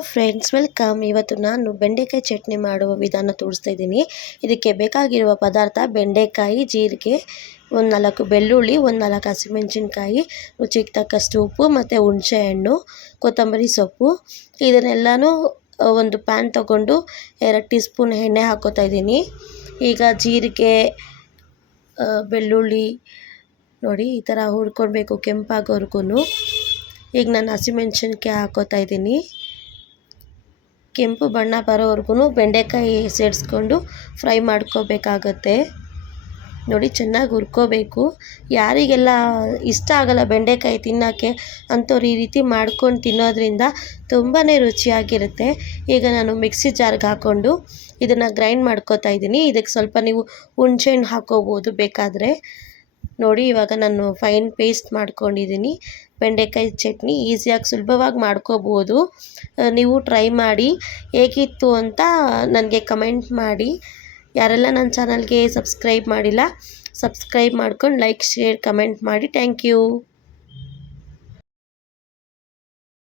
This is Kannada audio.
Hello friends, welcome. ಇವತ್ತು ನಾನು ಬೆಂಡೆಕಾಯಿ ಚಟ್ನಿ ಮಾಡುವ ವಿಧಾನ ತೋರಿಸ್ತಾ ಇದ್ದೀನಿ. ಇದಕ್ಕೆ ಬೇಕಾಗಿರುವ ಪದಾರ್ಥ ಬೆಂಡೆಕಾಯಿ, ಜೀರಿಗೆ, ಒಂದು 4 ಬೆಳ್ಳುಳ್ಳಿ, ಒಂದು 4 ಹಸಿಮೆಣಸಿನ್ಕಾಯಿ, ರುಚಿಗೆ ತಕ್ಕಷ್ಟು ಉಪ್ಪು ಮತ್ತು ಹುಣಸೆಹಣ್ಣು, ಕೊತ್ತಂಬರಿ ಸೊಪ್ಪು. ಇದನ್ನೆಲ್ಲನೂ ಒಂದು ಪ್ಯಾನ್ ತೊಗೊಂಡು 2 ಟೀ ಸ್ಪೂನ್ ಎಣ್ಣೆ ಹಾಕ್ಕೋತಾ ಇದ್ದೀನಿ. ಈಗ ಜೀರಿಗೆ, ಬೆಳ್ಳುಳ್ಳಿ ನೋಡಿ ಈ ಥರ ಹುರ್ಕೊಳ್ಬೇಕು ಕೆಂಪಾಗೋವರೆಗೂ. ಈಗ ನಾನು ಹಸಿಮೆಣಸಿನ್ಕಾಯಿ ಹಾಕ್ಕೋತಾ ಇದ್ದೀನಿ. ಕೆಂಪು ಬಣ್ಣ ಬರೋವರೆಗೂ ಬೆಂಡೆಕಾಯಿ ಸೇರಿಸ್ಕೊಂಡು ಫ್ರೈ ಮಾಡ್ಕೋಬೇಕಾಗತ್ತೆ. ನೋಡಿ ಚೆನ್ನಾಗಿ ಹುರ್ಕೋಬೇಕು. ಯಾರಿಗೆಲ್ಲ ಇಷ್ಟ ಆಗಲ್ಲ ಬೆಂಡೆಕಾಯಿ ತಿನ್ನೋಕ್ಕೆ ಅಂಥವ್ರು ಈ ರೀತಿ ಮಾಡ್ಕೊಂಡು ತಿನ್ನೋದ್ರಿಂದ ತುಂಬಾ ರುಚಿಯಾಗಿರುತ್ತೆ. ಈಗ ನಾನು ಮಿಕ್ಸಿ ಜಾರ್ಗೆ ಹಾಕ್ಕೊಂಡು ಇದನ್ನು ಗ್ರೈಂಡ್ ಮಾಡ್ಕೋತಾ ಇದ್ದೀನಿ. ಇದಕ್ಕೆ ಸ್ವಲ್ಪ ನೀವು ಹುಣಸೆಹಣ್ಣು ಹಾಕ್ಕೋಬೋದು ಬೇಕಾದರೆ. ನೋಡಿ ಇವಾಗ ನಾನು ಫೈನ್ ಪೇಸ್ಟ್ ಮಾಡ್ಕೊಂಡಿದ್ದೀನಿ. ಬೆಂಡೆಕಾಯಿ ಚಟ್ನಿ ಈಸಿಯಾಗಿ ಸುಲಭವಾಗಿ ಮಾಡ್ಕೋಬೋದು. ನೀವು ಟ್ರೈ ಮಾಡಿ ಹೇಗಿತ್ತು ಅಂತ ನನಗೆ ಕಮೆಂಟ್ ಮಾಡಿ. ಯಾರೆಲ್ಲ ನನ್ನ ಚಾನಲ್ಗೆ ಸಬ್ಸ್ಕ್ರೈಬ್ ಮಾಡಿಲ್ಲ, ಸಬ್ಸ್ಕ್ರೈಬ್ ಮಾಡ್ಕೊಂಡು ಲೈಕ್, ಶೇರ್, ಕಮೆಂಟ್ ಮಾಡಿ. Thank you.